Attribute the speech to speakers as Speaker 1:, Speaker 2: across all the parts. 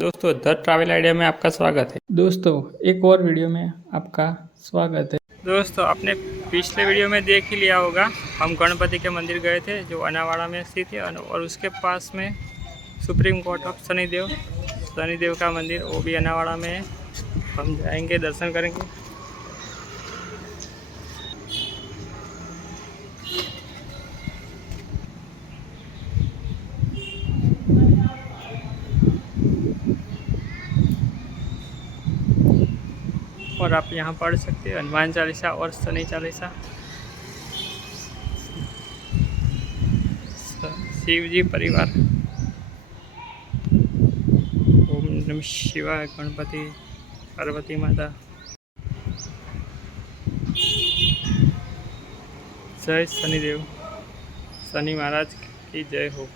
Speaker 1: दोस्तों the travel idea में आपका स्वागत है। दोस्तों एक और वीडियो में आपका स्वागत है। दोस्तों आपने पिछले वीडियो में देख ही लिया होगा हम गणपति के मंदिर गए थे जो अनावाड़ा में स्थित है और उसके पास में supreme court of Shanidev Shanidev का मंदिर वो भी अनावाड़ा में है। हम जाएँगे दर्शन करेंगे। और आप यहाँ पढ़ सकते हैं हनुमान चालीसा और शनि चालीसा शिव जी परिवार ओम नमः शिवाय गणपति पार्वती माता जय शनिदेव शनि महाराज की जय हो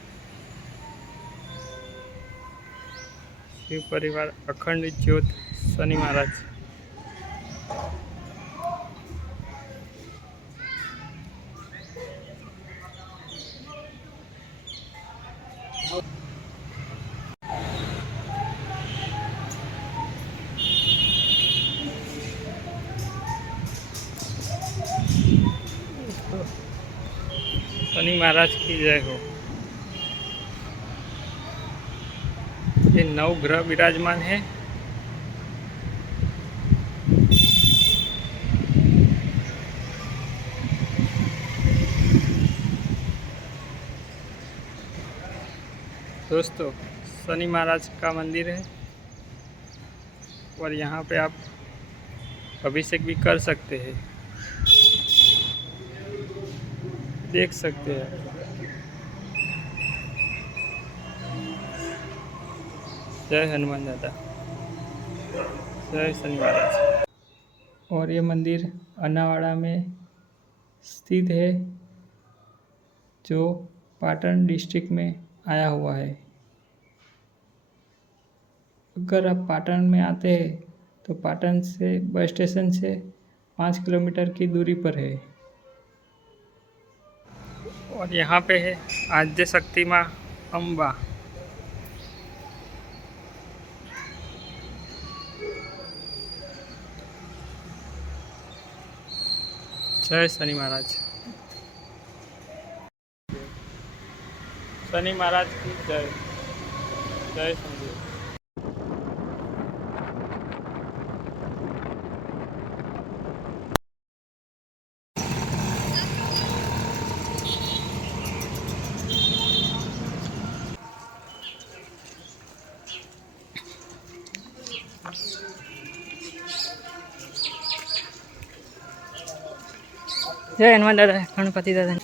Speaker 1: शिव परिवार अखंड ज्योत शनि महाराज शनि महाराज की जय हो। ये नौ ग्रह विराजमान है। दोस्तों, शनि महाराज का मंदिर है और यहाँ पे आप अभिषेक भी कर सकते हैं। देख सकते हैं। जय हनुमान दादा। जय शनि महाराज। और ये मंदिर अन्नावाड़ा में स्थित है, जो पाटन डिस्ट्रिक्ट में आया हुआ है। अगर आप पाटन में आते हैं तो पाटन से, बस स्टेशन से पाँच किलोमीटर की दूरी पर है। और यहाँ पे है आद्य शक्ति माँ अम्बा। जय शनि महाराज। शनि महाराज की जय। जय शनिदेव જય હનુમાન દાદા ગણપતિ દાદા